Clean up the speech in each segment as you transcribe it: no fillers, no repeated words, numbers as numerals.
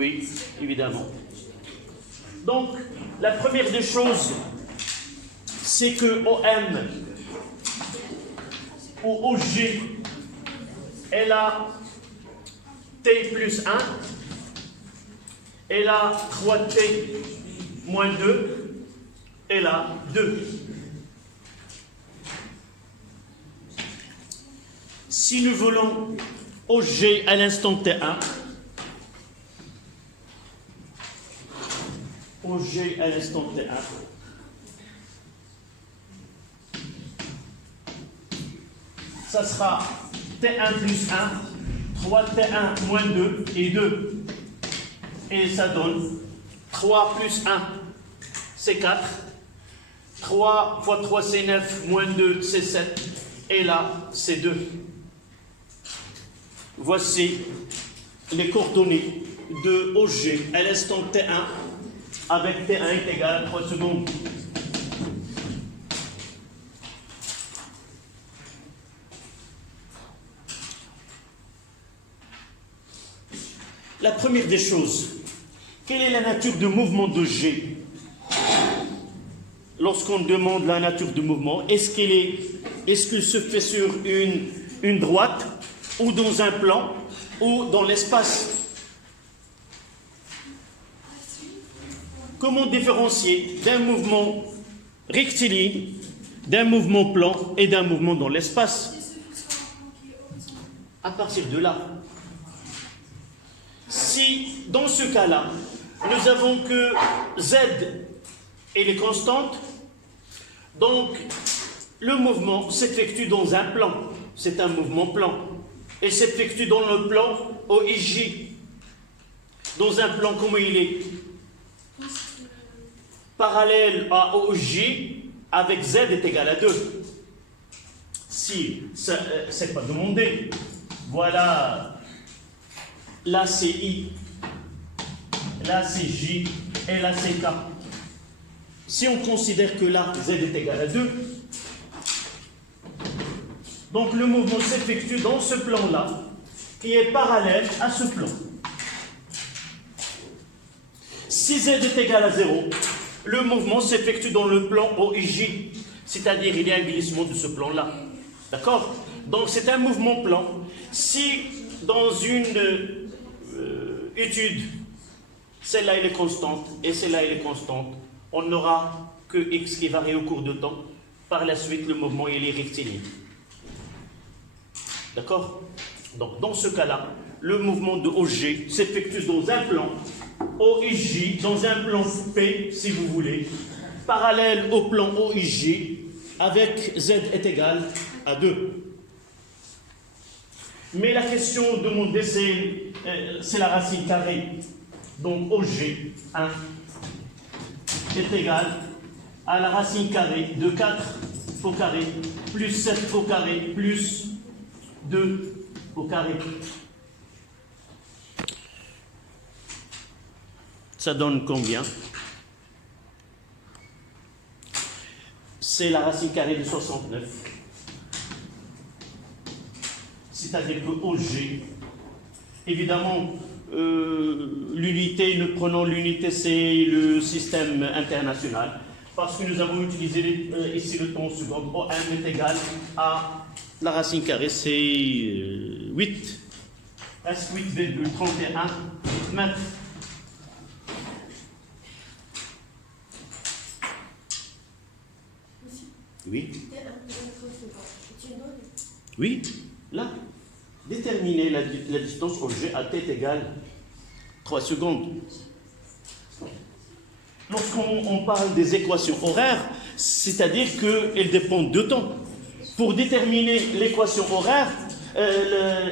Oui, évidemment. Donc, la première des choses, c'est que OM ou OG, elle a T plus 1, elle a 3T moins 2, elle a 2. Si nous voulons OG à l'instant T1, OG à l'instant T1, ça sera T1 plus 1, 3T1 moins 2 et 2. Et ça donne 3 plus 1, c'est 4. 3 fois 3, c'est 9, moins 2, c'est 7. Et là, c'est 2. Voici les coordonnées de OG à l'instant T1 avec T1 est égal à 3 secondes. La première des choses, quelle est la nature de mouvement de G? Lorsqu'on demande la nature du mouvement, est-ce qu'il se fait sur une droite, ou dans un plan, ou dans l'espace? Comment différencier d'un mouvement rectiligne, d'un mouvement plan et d'un mouvement dans l'espace? À partir de là, si dans ce cas-là, nous avons que Z elle est constante, donc le mouvement s'effectue dans un plan, c'est un mouvement plan, et s'effectue dans le plan OIJ. Dans un plan, comment il est? Parallèle à OJ avec Z est égal à 2. Si, c'est pas demandé. Voilà, là c'est I, là c'est J et là c'est K. Si on considère que là Z est égal à 2, donc le mouvement s'effectue dans ce plan-là, qui est parallèle à ce plan. Si Z est égal à 0, le mouvement s'effectue dans le plan OIJ, c'est-à-dire il y a un glissement de ce plan-là. D'accord? Donc c'est un mouvement plan. Si dans une étude, celle-là elle est constante et celle-là elle est constante, on n'aura que X qui varie au cours de temps. Par la suite, le mouvement il est rectiligne. D'accord? Donc dans ce cas-là, le mouvement de OG s'effectue dans un plan OIJ, dans un plan P, si vous voulez, parallèle au plan OIJ, avec Z est égal à 2. Mais la question demandée, c'est la racine carrée. Donc OG, 1, est égal à la racine carrée de 4 au carré, plus 7 au carré, plus 2 au carré. Ça donne combien? C'est la racine carrée de 69. C'est-à-dire que OG, évidemment, l'unité, nous prenons l'unité, c'est le système international, parce que nous avons utilisé ici le temps second. OM est égal à la racine carrée, c'est 8. Est-ce 8,31 mètres? Oui. Oui, là, déterminer la distance objet à t égale 3 secondes. Lorsqu'on parle des équations horaires, c'est-à-dire qu'elles dépendent de temps. Pour déterminer l'équation horaire,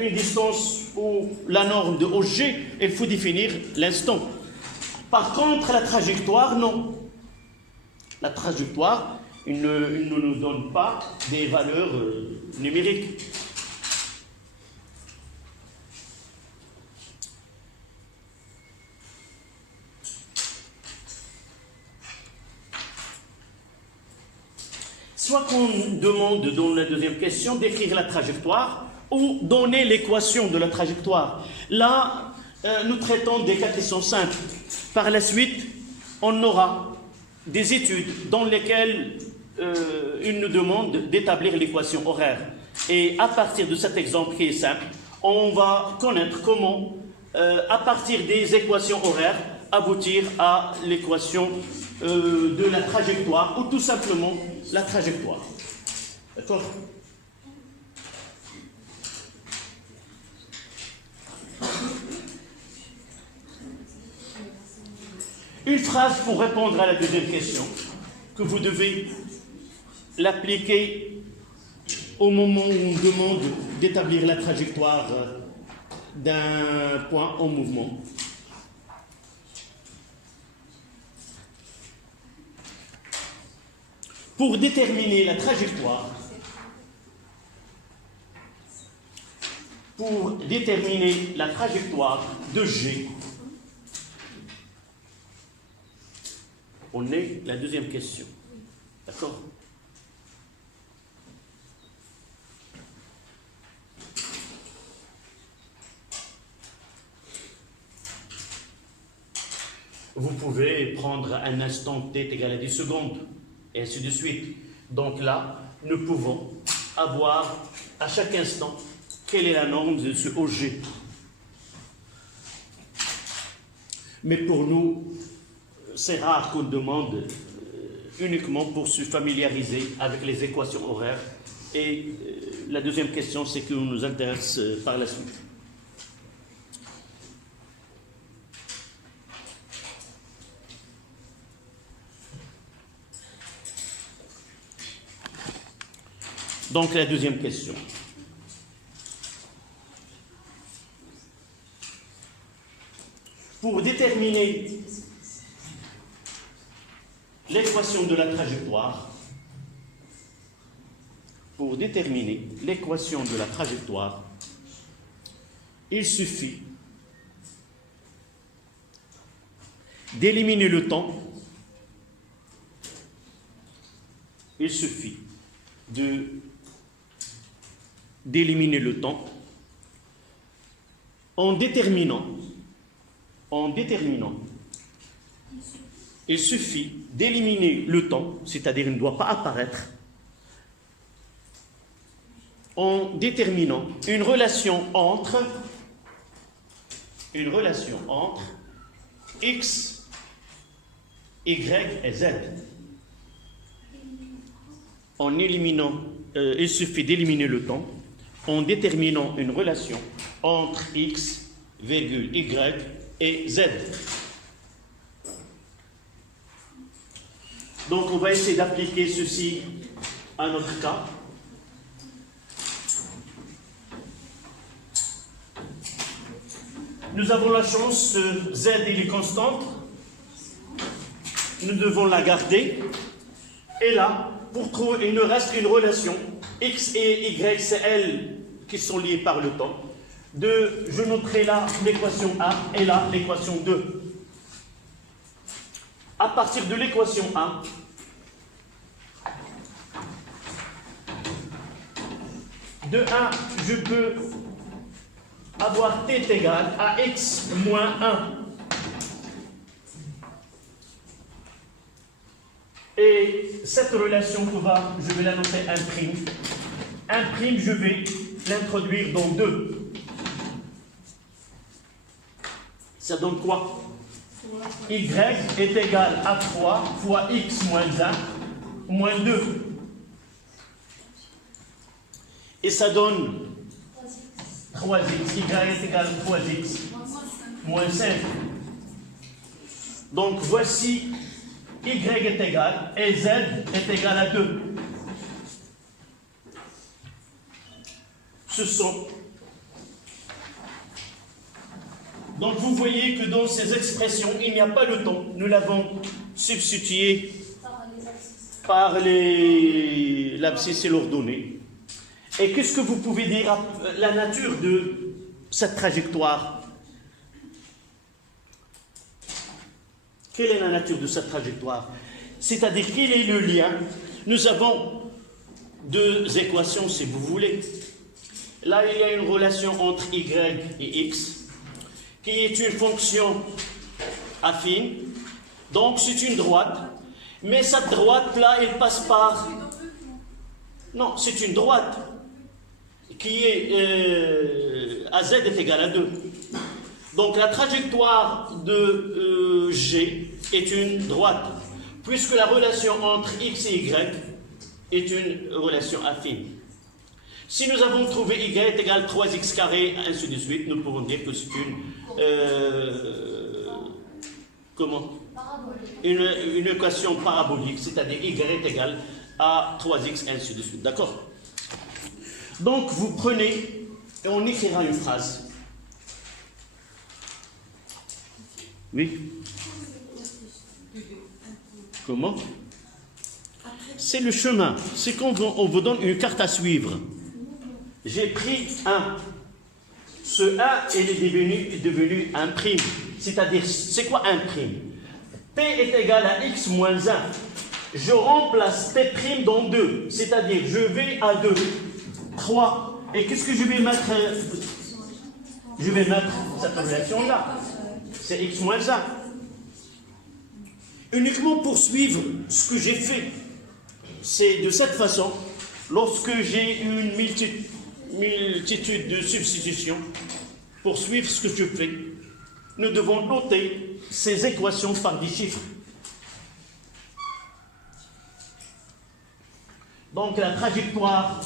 une distance ou la norme de OG, il faut définir l'instant. Par contre, la trajectoire, non. La trajectoire, il ne nous donne pas des valeurs numériques. Soit qu'on demande dans la deuxième question d'écrire la trajectoire ou donner l'équation de la trajectoire. Là, nous traitons des cas qui sont simples. Par la suite, on aura des études dans lesquelles il nous demande d'établir l'équation horaire. Et à partir de cet exemple qui est simple, on va connaître comment, à partir des équations horaires, aboutir à l'équation de la trajectoire, ou tout simplement la trajectoire. D'accord ? Une phrase pour répondre à la deuxième question, que vous devez l'appliquer au moment où on demande d'établir la trajectoire d'un point en mouvement. Pour déterminer la trajectoire, de G, on est la deuxième question. D'accord ? Vous pouvez prendre un instant t égal à 10 secondes, et ainsi de suite. Donc là, nous pouvons avoir à chaque instant quelle est la norme de ce OG. Mais pour nous, c'est rare qu'on demande uniquement pour se familiariser avec les équations horaires. Et la deuxième question, c'est que nous intéresse par la suite. Donc la deuxième question. Pour déterminer l'équation de la trajectoire, il suffit d'éliminer le temps. En déterminant, il suffit d'éliminer le temps, c'est-à-dire il ne doit pas apparaître, en déterminant une relation entre x, y et z. Il suffit d'éliminer le temps en déterminant une relation entre x, y et z. Donc on va essayer d'appliquer ceci à notre cas. Nous avons la chance, z il est constante, nous devons la garder, et là, pour trouver, il nous reste une relation, x et y, c'est elles qui sont liées par le temps. Je noterai là l'équation A et là l'équation 2. À partir de l'équation A, de 1, je peux avoir t est égal à x moins 1. Et cette relation je vais la noter 1'. 1', je vais l'introduire dans 2. Ça donne quoi? Y est égal à 3 fois x moins 1 moins 2. Et ça donne 3x. Y est égal à 3x moins 5. Donc voici y est égal et z est égal à 2. Ce sont. Donc vous voyez que dans ces expressions, il n'y a pas le temps. Nous l'avons substitué par l'abscisse et l'ordonnée. Et qu'est-ce que vous pouvez dire à la nature de cette trajectoire? Quelle est la nature de cette trajectoire? C'est-à-dire, quel est le lien? Nous avons deux équations, si vous voulez. Là, il y a une relation entre y et x. qui est une fonction affine. Donc c'est une droite. Mais cette droite-là, elle passe par... Non, c'est une droite qui est AZ est égal à 2. Donc la trajectoire de G est une droite, puisque la relation entre X et Y est une relation affine. Si nous avons trouvé Y est égal à 3x carré, ainsi de suite, nous pouvons dire que c'est une équation parabolique, c'est-à-dire Y est égal à 3x, ainsi de suite. D'accord? Donc vous prenez et on écrira une phrase. Oui. Comment? C'est le chemin. C'est qu'on vous donne une carte à suivre. J'ai pris 1. Ce 1, il est devenu un prime. C'est-à-dire, c'est quoi un prime? P est égal à x moins 1. Je remplace P' dans 2. C'est-à-dire, je vais à 2. 3. Et qu'est-ce que je vais mettre? Je vais mettre cette relation-là. C'est x moins 1. Uniquement pour suivre ce que j'ai fait. C'est de cette façon, lorsque j'ai une multitude de substitutions, pour suivre ce que je fais, nous devons noter ces équations par des chiffres. Donc la trajectoire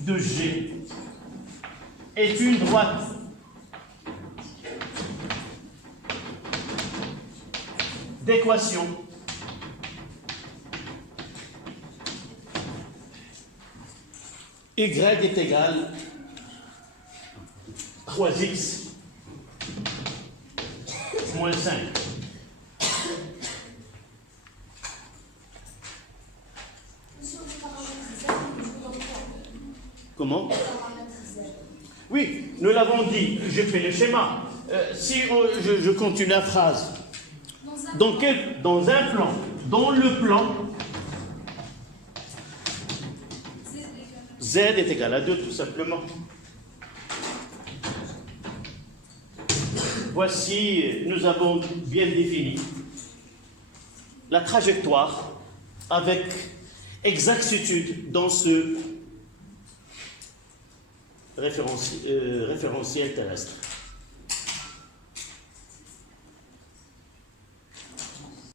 de G est une droite d'équation Y est égal à 3x moins 5. Comment? Oui, nous l'avons dit, je fais le schéma. Si je continue la phrase, dans un plan, dans le plan, Z est égal à 2, tout simplement. Voici, nous avons bien défini la trajectoire avec exactitude dans ce référentiel terrestre.